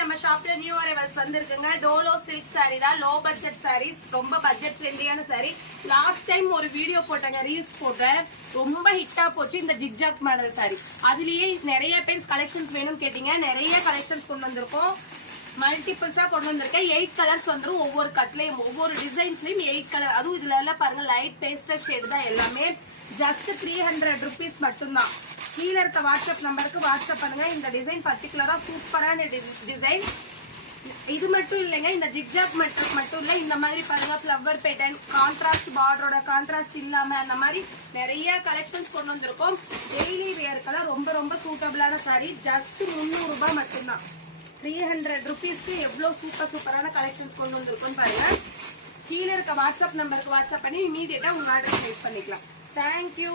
நம்ம ஷாப்ல new arrivals வந்திருக்குங்க. டோலோ சில்க் சாரி தான், லோ பட்ஜெட் சாரீஸ், ரொம்ப பட்ஜெட் ஃப்ரெண்ட்லியான சாரி. லாஸ்ட் டைம் ஒரு வீடியோ போட்டாங்க, ரீல்ஸ் போட்டேன், ரொம்ப ஹிட்டா போச்சு இந்த ஜிக்ஜாக் மாடல் சாரி. அதுலயே நிறைய பேர் கலெக்ஷன்ஸ் வேணும் கேட்டீங்க, நிறைய கலெக்ஷன்ஸ் கொண்டு வந்திருக்கோம். மல்டிபிள்ஸா கொண்டு வந்திருக்கேன். 8 கலர்ஸ் வந்துடும். ஒவ்வொரு கட்லையும் ஒவ்வொரு டிசைன்ஸ்லயும் 8 கலர். அதுவும் இதுல எல்லாம் பாருங்க லைட் பேஸ்டல் ஷேட் தான் எல்லாமே. ஜஸ்ட் 300 rupees மட்டும்தான். கீழே இருக்க வாட்ஸ்அப் நம்பருக்கு வாட்ஸ்அப் பண்ணுங்க. இந்த டிசைன் பர்டிகுலரா சூப்பரான டிசைன். இது மட்டும் இல்லைங்க, இந்த ஜிக்ஜாக் மட்டும் இல்லை, இந்த மாதிரி பாருங்க ஃப்ளவர் பேட்டர்ன், கான்ட்ராஸ்ட் பார்டரோட கான்ட்ராஸ்ட் இல்லாம அந்த மாதிரி நிறைய கலெக்ஷன்ஸ் கொண்டு வந்திருக்கோம். டெய்லி வேர்க்கெல்லாம் ரொம்ப ரொம்ப சூட்டபிளான சாரி. ஜஸ்ட் 300 ரூபாய் மட்டும்தான். 300 rupeesக்கு எவ்வளோ சூப்பரான கலெக்ஷன்ஸ் கொண்டு வந்திருக்கோம் பாருங்க. கீழே இருக்க வாட்ஸ்அப் நம்பருக்கு வாட்ஸ்அப் பண்ணி இமீடியட்டா உங்க ஆர்டர் பிளேஸ் பண்ணிக்கலாம். தேங்க்யூ.